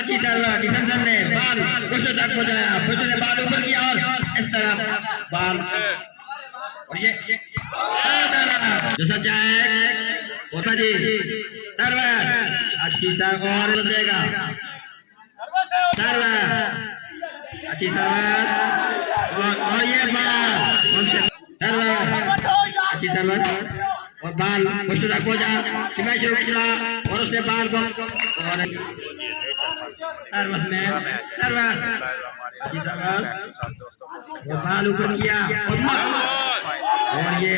अच्छी तरह डिफेंसर ने बाल पुष्ट तक पहुंचाया, पुष्ट ने बाल ऊपर किया और इस तरफ बाल और ये जो सच्चा है ओका जी सर्वर अच्छी सर्व और देगा सर्वर अच्छी सर्वर और ये बाल सर्वर अच्छी सर्वर और बाल पुष्ट तक पहुंचा स्मैश उछला और उसने बाल को और सर्वर में सर्वर अच्छी सर्वर और बाल ऊपर किया और ये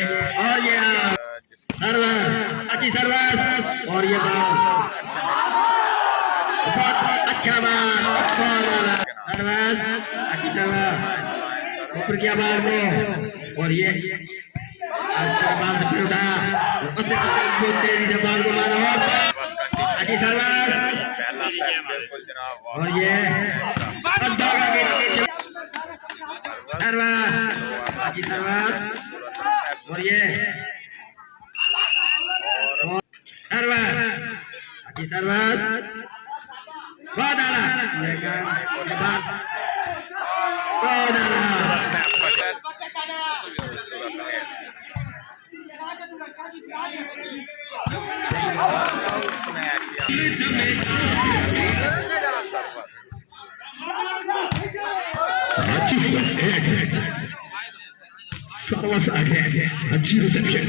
सर्वर अच्छी सर्वर और ये बाल बहुत अच्छा बाल सर्वर अच्छी सर्वर ऊपर किया बाल को और ये बाल से फिर उठा बहुत तेजी से बाल को मारा अच्छी सर्वर और ये सर्वर अच्छी सर्वर और ये सर्वर अच्छी सर्वर बहुत आला बहुत आला अच्छी सर्वस आगे अच्छी रिसेप्शन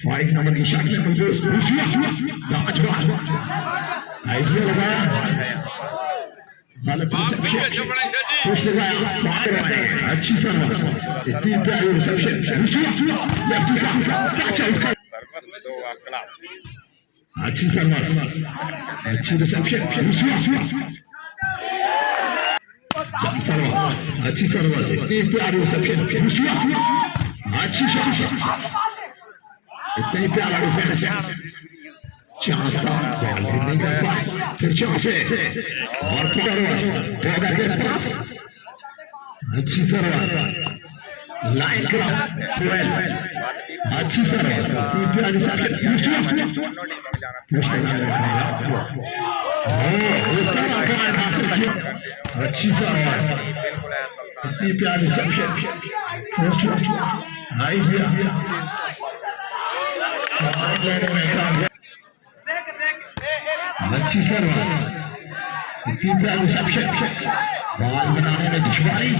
फाइट नंबर की शॉट में आइडिया लगाया अच्छी सर्विस इतनी प्यारी रिसेप्शन अच्छी सर्विस अच्छी रिसेप्शन अच्छी सर्विस इतनी प्यारी रिसेप्शन अच्छी शॉट इतनी प्यारा डिफेंस चांस था नहीं कर पाए फिर चांस है और पास अच्छी सर्विस लाइन अच्छी सर्विस प्यारी अच्छी सर्विस इतनी प्यारी रिसेप्शन अच्छी सर्विस इतनी प्यारी रिसेप्शन बॉल बनाने में दुश्वारी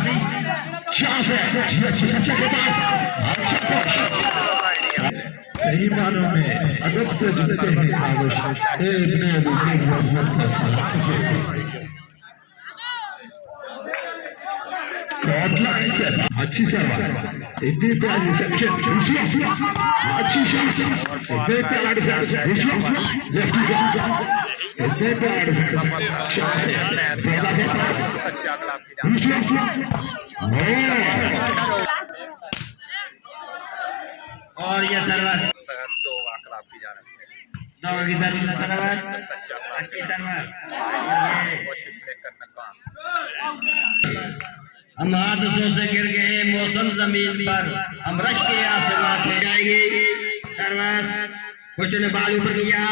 चांस है सच्चा के पास अच्छा सही मानों में अदब से जुड़ते हैं अच्छी सर्विस इतनी प्यारी रिसेप्शन अच्छी शॉट इतने प्यारा डिफेंस इतने प्यारा डिफेंस और ये सर्वर दो आंकड़ा आपकी जानब से अच्छी सर्वर कोशिश लेकर नाकाम हम हादसों से गिर गए मौसम जमीन पर हम रश के आसमान से जाएंगे सर्वर कुछ ने बाल ऊपर किया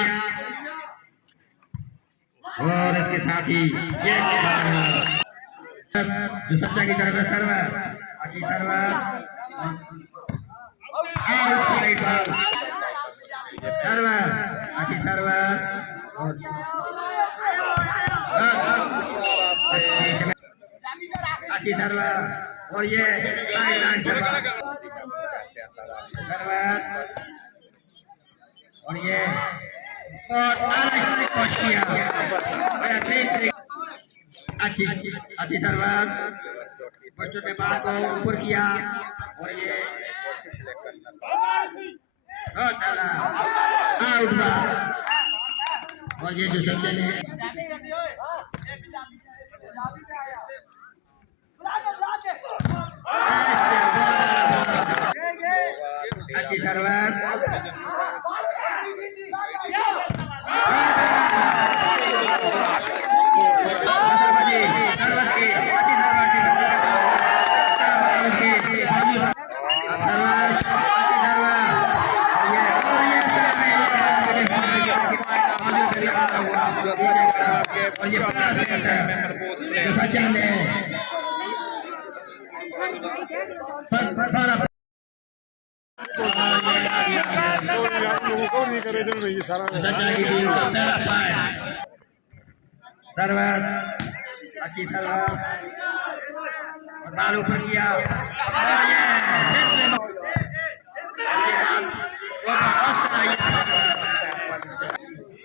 और इसके साथ ही जो सच्चा की तरफ है सर्वर अच्छी सर्वर सर्वर अच्छी सर्वर अच्छी सर्वर और ये सर्वर और ये और अच्छी सर्वर फर्स्ट ने बाल को ऊपर किया और ये आउट और ये जो सच्चे ने अच्छी सर्विस और ये बड़ा सेट है जो सच्चा में सच्चा की टीम का पहला पॉइंट सर्वर अच्छी सर्वर और बाल ऊपर किया और ये नेट में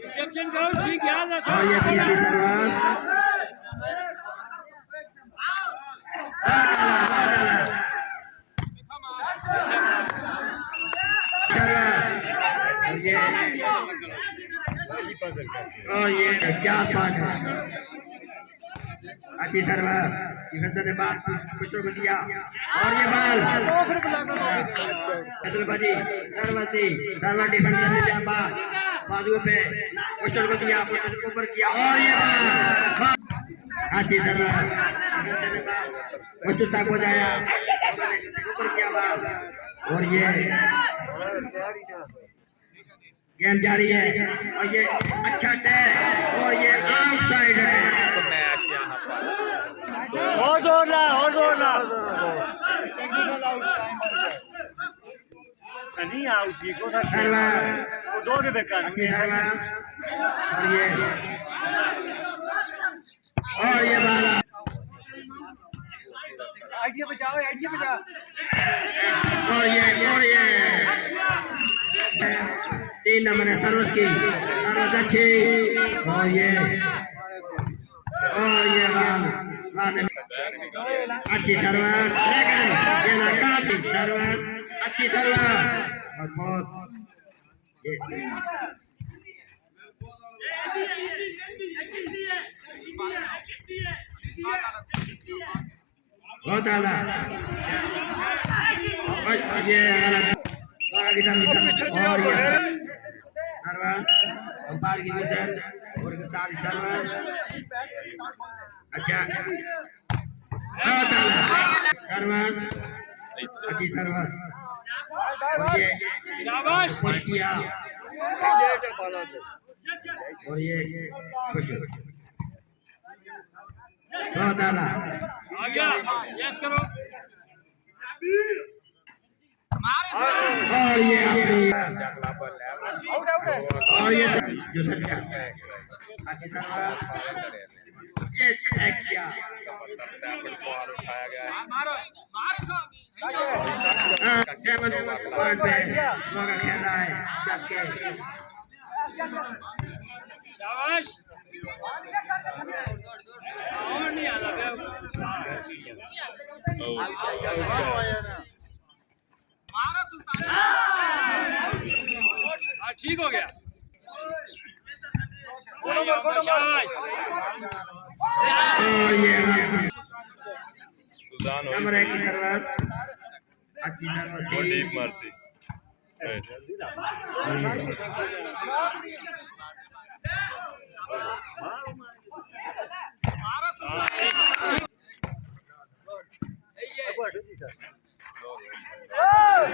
रिसेप्शन करो ठीक याद रखो और ये तीसरी सर्वर और ये 4-5 अच्छी सर्वर ने बात कुछ को दिया और ये बाल बाजी सर्वर डिफेंस करने के बाद बाजू पे पोस्टर को दिया पोस्टर को ऊपर किया और ये बाल अच्छी सर्वर पोस्टर तक हो जाया ऊपर किया बाल और ये गेम जारी है और ये अच्छा टैग और ये आउटसाइड है मैच यहाँ पर और जोरना नहीं आउट जी को सर्वर दो के बेकार अच्छी सर्वर और ये बाला आइडिया बचाओ और ये 3 नंबर है सर्वस की सर्वस अच्छी और ये बाल अच्छी सर्वर लेकिन ये काफी सर्वर अच्छी सर्वर और बहुत ये बहुत आला ये और ये सर्वर अंपायर की मिशन और के साथ सर्वर अच्छा बहुत आला सर्वर अच्छी सर्वर और ये शाबाश पुश किया और ये पुश बहुत आला आ गया यस करो और ये अपनी जंगला पर और ये जो सच्चा अच्छी सर्वर ये टैग किया फुटबॉल उठाया गया है 7 पॉइंट पे मौका खेल रहा है सबके शाबाश और नहीं आना हाँ ठीक हो गया और ये सुजान नंबर 1 की सर्वर अच्छी सर्वर थी डीप मर्सी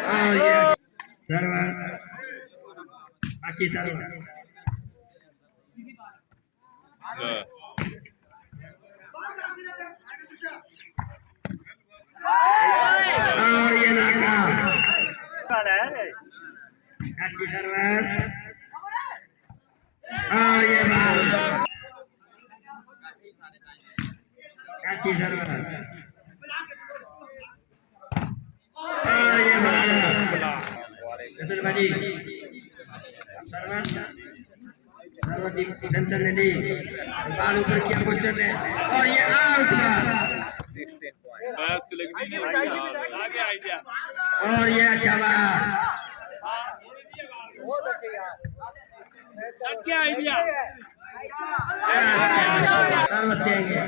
और ये सर्वर अच्छी सर्वर और ये नाका अच्छी सर्वर और ये बाल अच्छी सर्वर और ये बाल हसन भाजी सर्वर सर्वर की टेंशन ले ली बाल ऊपर किया पोस्टर ने और ये आउट बाल 16 पॉइंट आगे आइडिया और ये अच्छा बाल सच क्या आइडिया सर्वर देंगे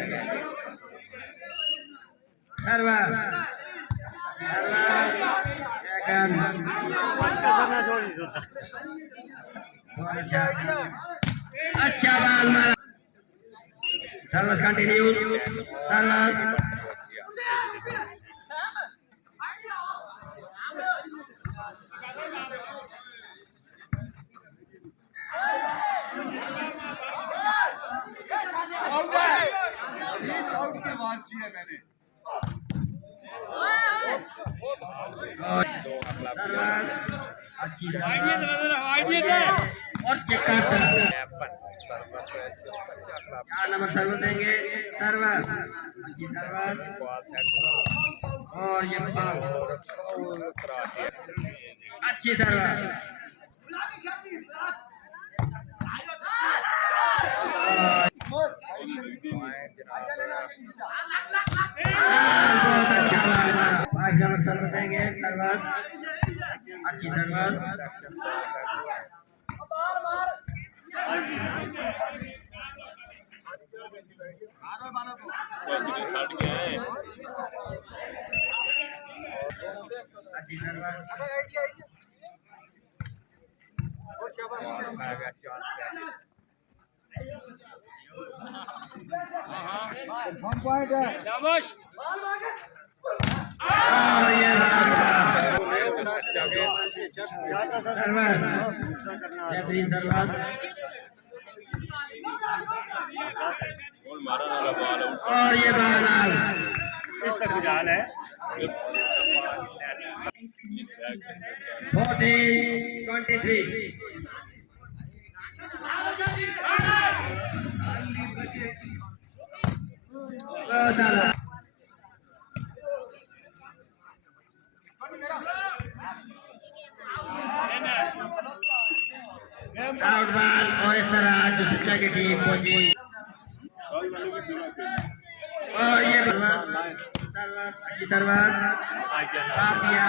सर्वर अच्छा बाल मारा सर्विस कंटिन्यू सर्विस आवाज की है मैंने और दो अगला सर्वास अच्छी आइडिया सर्वास दे रहा आइडिया दे और चेक काट एपन सर्वस है जो सच्चा क्लब 4 नंबर सर्विस देंगे सर्वास अच्छी सर्वास बॉल सेट और ये फाउल और फाउल करा दिया अच्छी सर्वास पॉइंट जनाब बहुत अच्छा लगा 5 नंबर सर्विस देंगे सर्वास अच्छी सर्वास सेक्शन बॉल सेट अच्छी सर्वास आ गया चांस है शाबाश और ये जगह सर्वास बेहतरीन सर्वास और ये बॉल आउट जाल है 14-23 बहुत आला आउट बॉल और इस तरह जो सच्चा की टीम पहुंची और ये सर्वास अच्छी सर्वास काफिया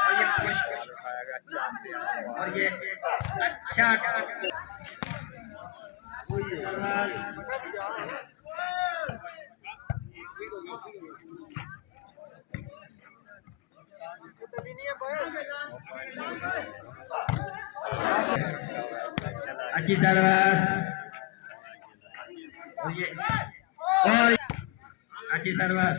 और ये पुश आ गया चांस है और ये अच्छा सर्वास अच्छी सर्वास और अच्छी सर्वास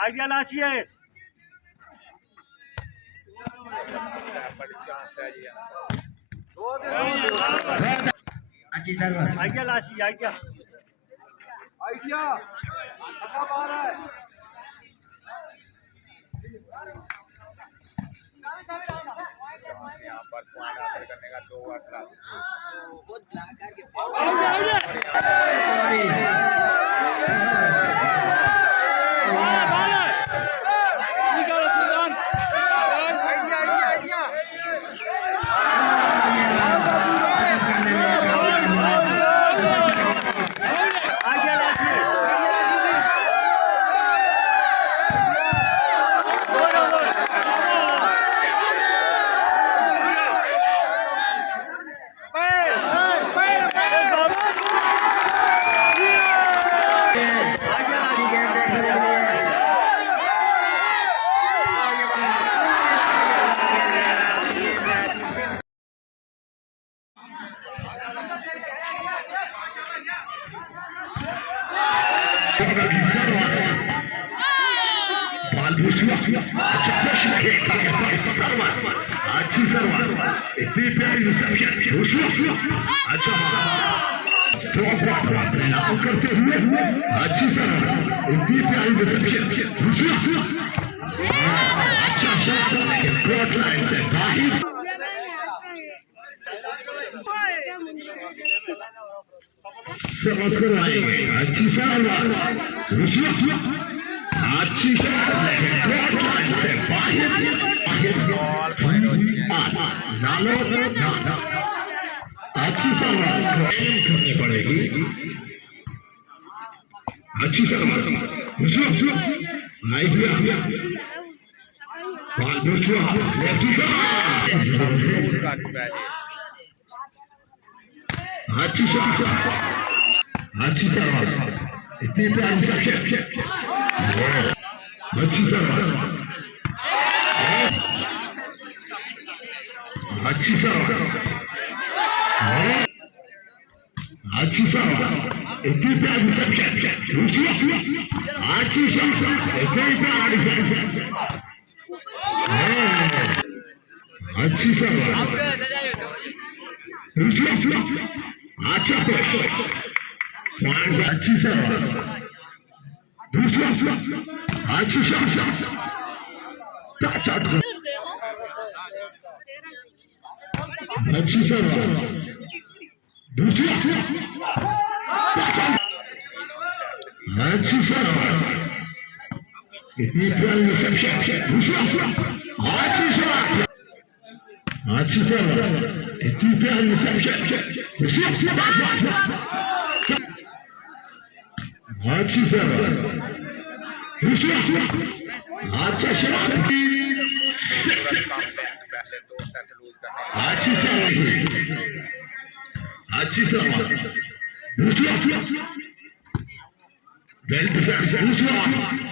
आइडिया लाची है बड़ी चांस है जी अच्छी सर्वास आइडिया लाची आइडिया आइडिया अच्छा बात है चांस यहाँ पर पॉइंट हासिल करने का दो अगला अच्छी सर्वास इतनी प्यारी रिसेप्शन अच्छा लागू करते हुए अच्छी सर्वास इतनी प्यारी रिसेप्शन अच्छा शॉट कोर्ट लाइन से बाहर सर्वास करवाएंगे अच्छी सर्वास अच्छी शॉट कोर्ट लाइन से बाहर नालो ना अच्छी सर्वास करनी पड़ेगी अच्छी सर्वास आइडिया अच्छी शॉट अच्छी सर्वास इतनी प्यारी सेक्शन अच्छी सर्वास अच्छी सर्वास अच्छी सर्वास इतनी प्यारी रिसेप्शन अच्छी शॉट इतनी प्यारी डिफेंस अच्छी सर्वास अच्छा पुश पॉइंट अच्छी सर्विस दूसरा अच्छी शॉट टच अच्छी सर्विस दूसरा अच्छी सर्विस इतनी प्यारी रिसेप्शन दूसरा अच्छी शॉट अच्छी सर्विस इतनी प्यारी रिसेप्शन दूसरा अच्छी सर्विस दूसरा अच्छा शॉट पहले 2 सेट लूज करने अच्छी सर्विस अच्छी सर्विस दूसरा वेल डिफेंस दूसरा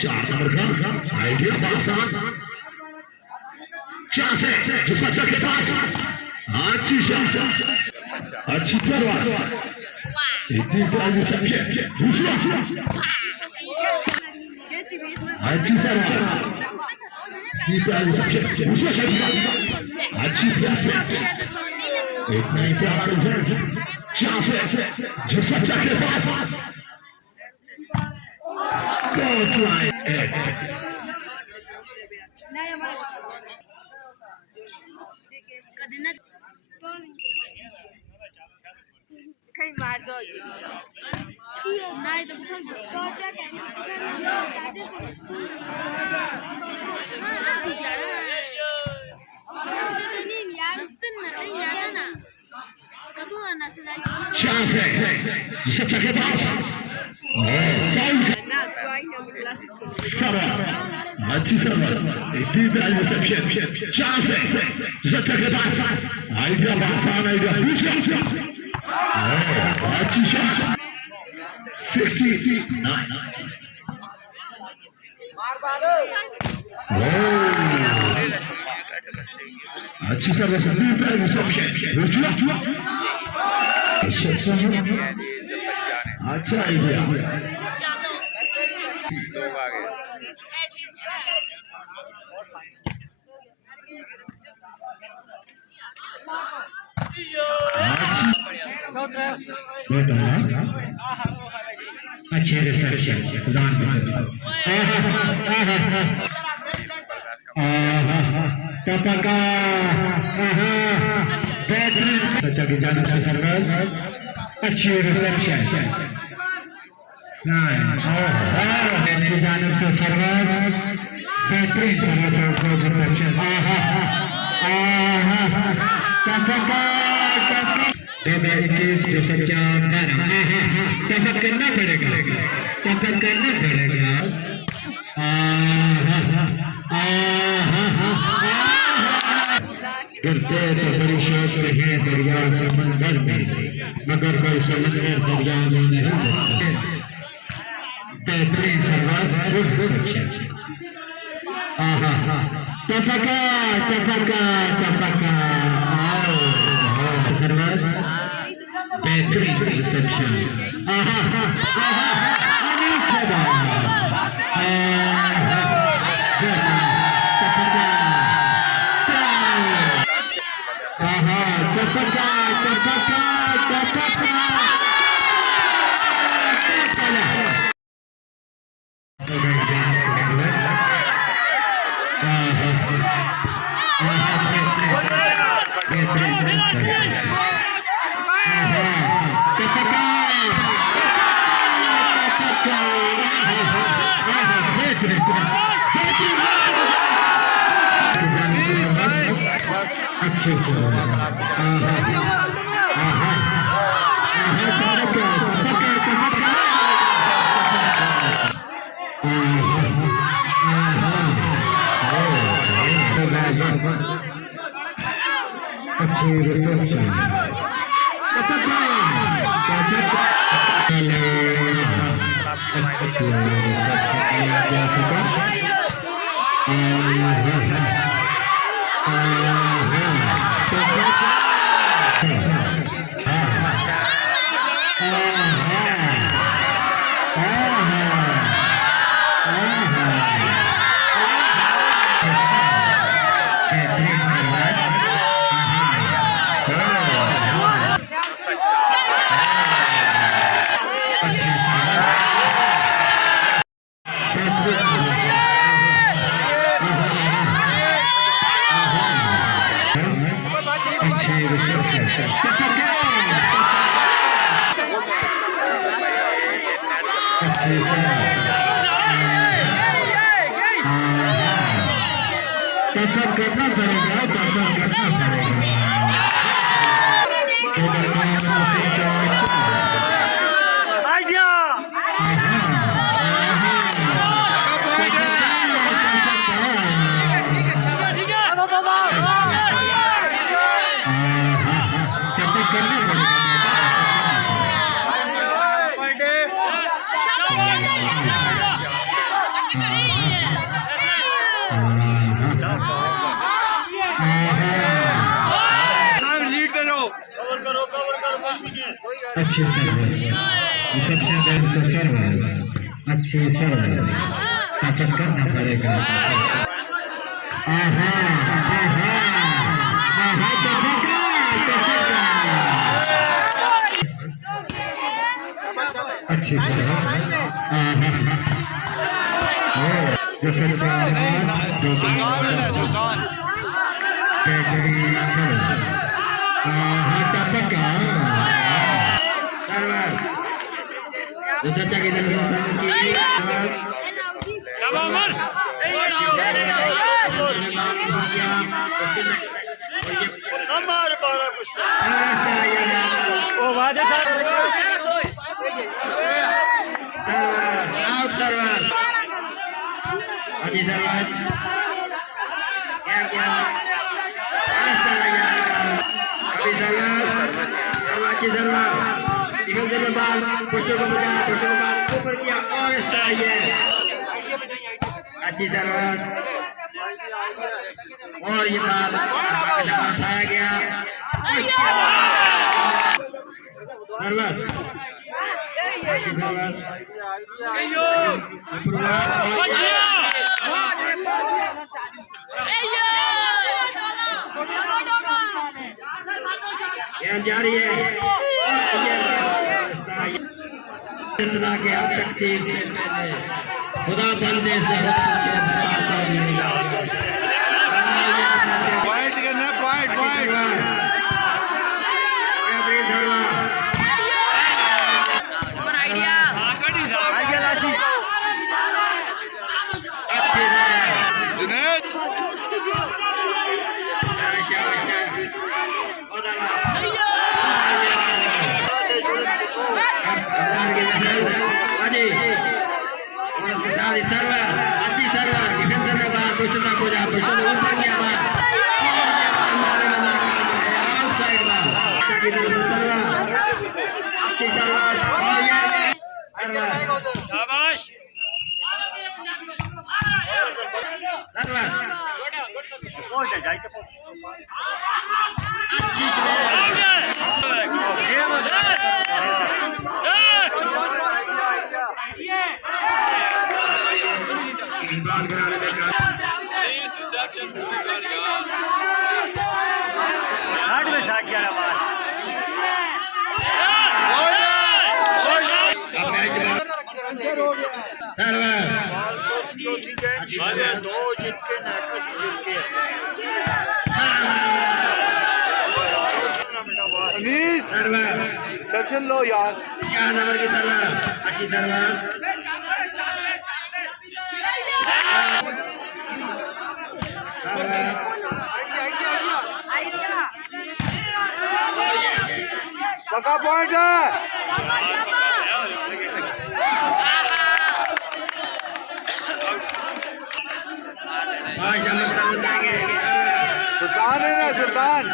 4 नंबर का आइडिया आसान चांस है जिस बच्चा के पास अच्छी शॉट अच्छी सर्विस इतनी प्यारी रिसेप्शन दूसरा अच्छी सर्विस इतनी प्यारी रिसेप्शन दूसरा शॉट अच्छी प्लेसमेंट इतना ही प्यारा डिफेंस चांस है जिस बच्चा के पास Good line. कहीं मार दो नहीं तो छोटा Chance है जिस बच्चा के पास अच्छी सर्विस इतनी प्यारी रिसेप्शन चांस है जट्टा के पास आइडिया आसान आइडिया दूसरा अच्छी शॉट 69 अच्छी सर्विस इतनी प्यारी रिसेप्शन दूसरा अच्छा आइडिया 2 आगे अच्छे रिसेप्शन प्रदान सच्चा की जान से सर्विस अच्छी रिसेप्शन की जान से सर्विस बेहतरीन सर्विस रिसेप्शन टपक करना पड़ेगा डरते तो बड़ी शौक रहे दरिया समंदर में मगर कोई समंदर दरिया में नहीं डरते बेहतरीन सर्विस टपका सर्विस बेहतरीन रिसेप्शन अच्छे से अच्छी रिसेप्शन टक्कर करना पड़ेगा, टक्कर करना पड़ेगा। लीड पे रहो। अच्छी सर्विस, रिसेप्शन सर्विस, अच्छी सर्विस, ताकत करना पड़ेगा। आहा, आहा, आहा, अच्छी सर्विस, आहा, जो सुल्तान दूसरा की तरफ हमारे बारह कुछ ओ वादे अभी दरवाज क्या क्या अभी दरवाज निकलते में बाल खुशियों को बजा खुशियों को बाल ऊपर किया और इस तरह ये अच्छी दरवाज और ये बाल उठाया गया दरवाज अच्छी दरवाज जारी है इतना के अब तक खुदा बंदे से पॉइंट करना पॉइंट पॉइंट जुनेद अच्छी सर्वर डिफेंसर में बाहर क्वेश्चन तक हो जा क्वेश्चन ऊपर किया बात आउटसाइड बाल अच्छी सर्वर और ये शाबाश सर्वर अच्छी बाल कराने में हाथ में साथ किया ना बात सर्वर चौथी गेंद दो जीत के नाकस जीत के अनीस सर्वर रिसेप्शन लो यार 4 नंबर की सर्वर अच्छी सर्वर पक्का पॉइंट है सुल्तान है ना सुल्तान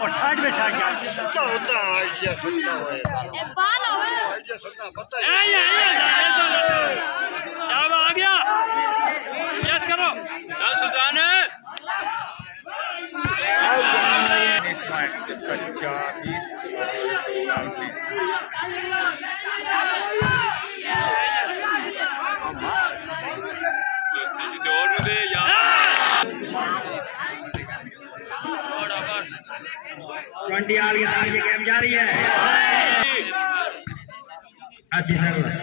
और हाथ में साथ किया सुल्ता होता है आइडिया सुल्ता होएगा बाल आवे आइडिया सुल्ता पता है शाबाश आ गया यस करो चल सुल्तान सच्चा और मुझे यार 20 आल के साथ ये गेम जारी है अच्छी सर्विस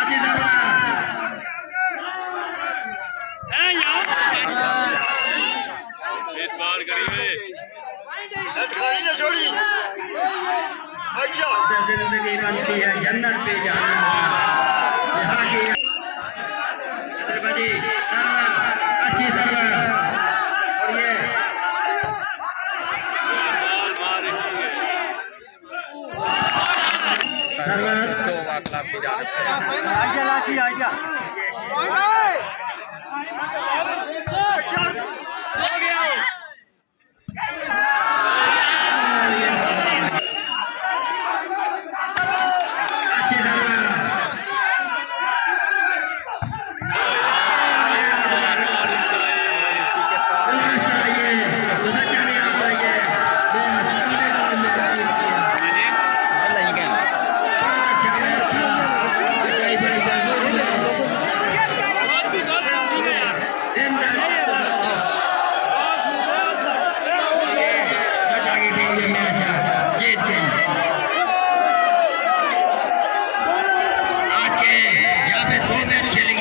अच्छी सर्वा इस बार करेंगे खाली ना छोड़ी हट जाओ जिंदगी बनती है जन्नत पे जाना यहाँ की छत्रपति सर्वा अच्छी सर्वा और ये सर्वा अच्छी सर्वा आज के यहाँ पे 2 मैच खेलेंगे